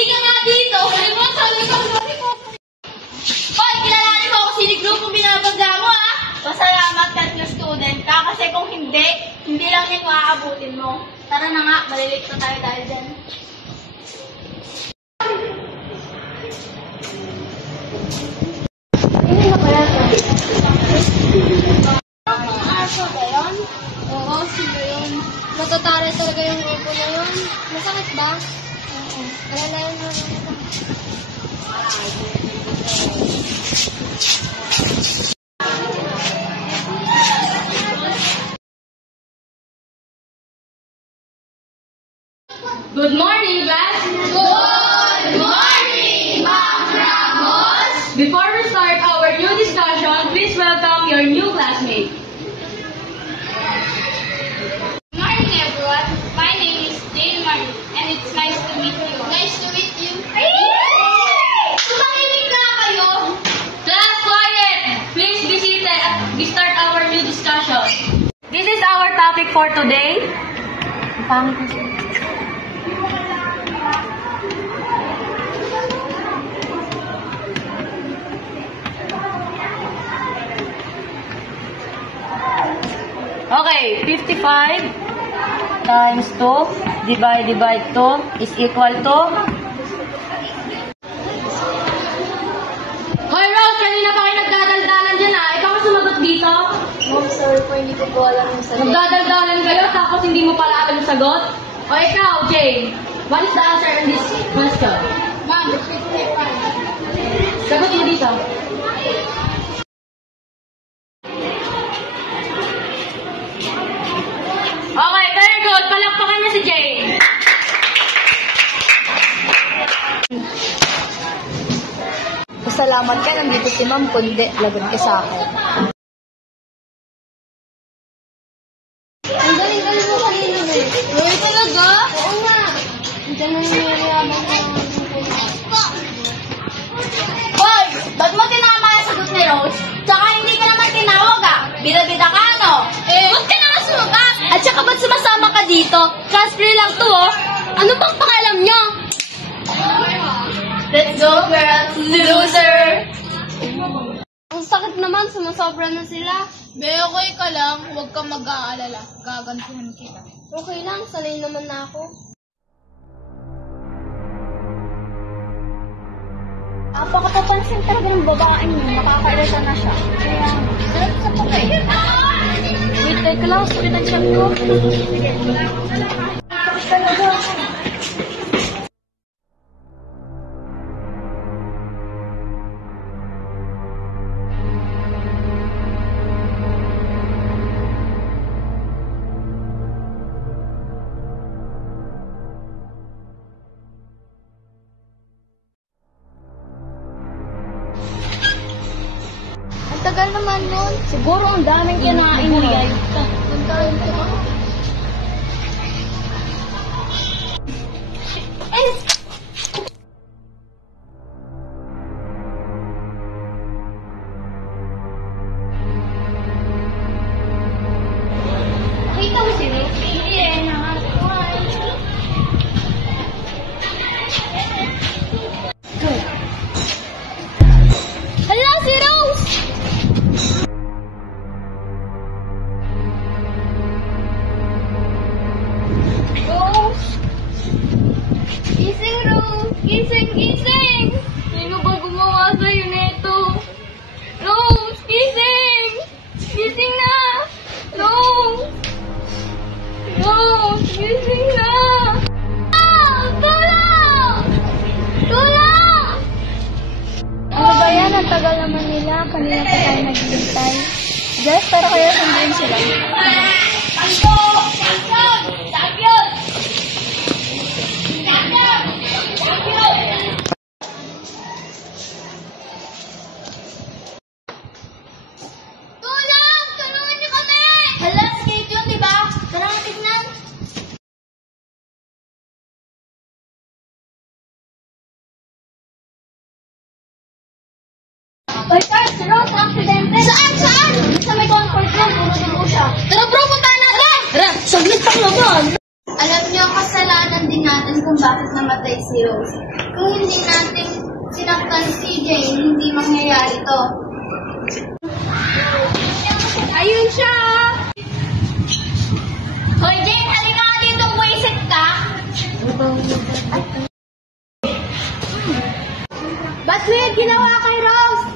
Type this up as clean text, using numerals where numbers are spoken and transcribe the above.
Halika nga dito! Hoy, kilalanin mo ako sino grupong binabagla mo, ha? Pasalamat ka na student ka kasi kung hindi lang yan maaabutin mo. Tara na nga, malilate na tayo dahil dyan. Hindi na pala ito. Mga aso ba yun? Oo, sino yun? Matataray talaga yung grupo na yun. Masakit ba? Oo. Alalayan mo na ito. Good morning, class! Good morning, Ma'am Ramos! Before we start our new discussion, please welcome your new classmate. Good morning, everyone. My name is Jane Marie, and it's nice to meet you. Nice to meet you. Tumakinig na kayo! Class, quiet! Please be seated at we start our new discussion. This is our topic for today. Okay, 55 times 2 divide 2 is equal to... Hoy, Rose! Kanina pa kayo nagdadaldalan dyan, ha? Ikaw ang sumagot dito? Ma'am, sorry po, hindi ko po alam yung sagot. Nagdadaldalan kayo tapos hindi mo pala alam yung sagot? O ikaw, Jane, what is the answer in this question? Ma'am, 55. Sagot mo dito. Okay, very good. Palakpakan niyo si Jane. Pasalamat ka, nandito si ma'am, kundi laban ka sa akin. Ang galing-galing mo kanina eh. Uy, talaga? Oo nga. Hindi na yung yayaman ko. Hoy, ba't mo tinama yung sagot ni Rose? Tsaka hindi ka naman tinawag, ah. Bida-bida ka, no? Ba't ka naman sumagot? At saka ba't sumasama ka dito? Class free lang to, oh. Ano bang pangalam nyo? Let's go, girls. Loser! Ang sakit naman, sumasobra na sila. Be, okay ka lang. Huwag kang mag-aalala. Gagantuhan kita. Okay lang, sanay naman na ako. Napakatapansin talaga ng babaeng yun. Nakakairita na siya. Kaya, sarap sa pagay. Wait, teka lang. Sakit ang siyam ko. Sige. Sakit talaga. Ang tagal naman nun. Siguro ang daming kinain niya. Ang tagal naman. Nakita mo si Rose? Hindi eh. Hala, si Rose! Rose! Gising, Rose! Gising, gising! Sino ba gumawa sa'yo nito? Rose! Gising! Gising na! Rose! Rose! Gising na! Ah! Tulong! Tulong! Ano ba yan? Ang tagal naman nila. Kanina pa tayo naghihintay. Guys, para kaya sundin sila. Tanto! Champion! Champion! Champion! Champion! Tulong! Tulungan niyo kami! Hala, skate yun, diba? Tara nga tignan. Hoy, Carl, si Rose, aksidente. Saan? Saan? Sa may comfort room, puro siya. Tara bro, punta natin! Tara, saglit lang naman! Alam niyo, kasalanan din natin kung bakit namatay si Rose. Kung hindi natin sinaktan si Jane, hindi mangyayari to. Ayun siya! Hoy, Jane, halika nga dito, buwisit ka. Ba't mo yung ginawa kay Rose?